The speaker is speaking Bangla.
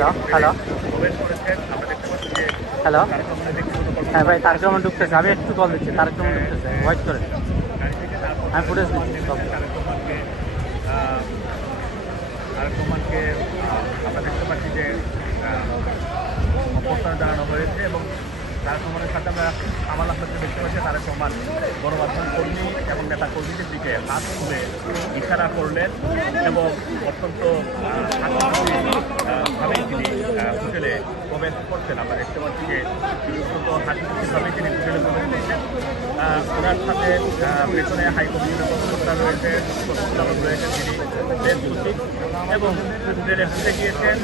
হ্যালো হ্যালো প্রবেশ করেছেন। আমরা দেখতে পাচ্ছি যে হ্যালো তারেক রহমানের ব্যক্তিগত হ্যাঁ ভাই, তারেক কর্মকর্তা রহমান ঢুকতেছে। আমি একটু কল দিচ্ছি, তারেক রহমান ঢুকতেছে, ওয়েট করেন। গাড়ি থেকে তারপর আমি ফুটেজ দিচ্ছি সব। তারেক রহমানকে আমরা দেখতে পাচ্ছি যে অভ্যর্থনা জানানো হয়েছে এবং তারেক রহমানের সাথে আমরা কামাল আহমেদকে দেখতে পাচ্ছি। তারেক রহমান গণমাধ্যম কর্মী এবং নেতা কর্মীদের দিকে হাত তুলে ইশারা করলেন এবং অত্যন্ত ভাবেই তিনি হোটেলে প্রবেশ করছেন। আমরা দেখতে পাচ্ছি যে অত্যন্ত হাসিভাবে তিনি হোটেলে প্রবেশ করছেন। ওনার সাথে পেছনে হাইকমিশনের কর্মকর্তা রয়েছে, সচিব রয়েছেন, তিনি দেশ সচিব এবং হোটেলে ঢুকে গিয়েছেন।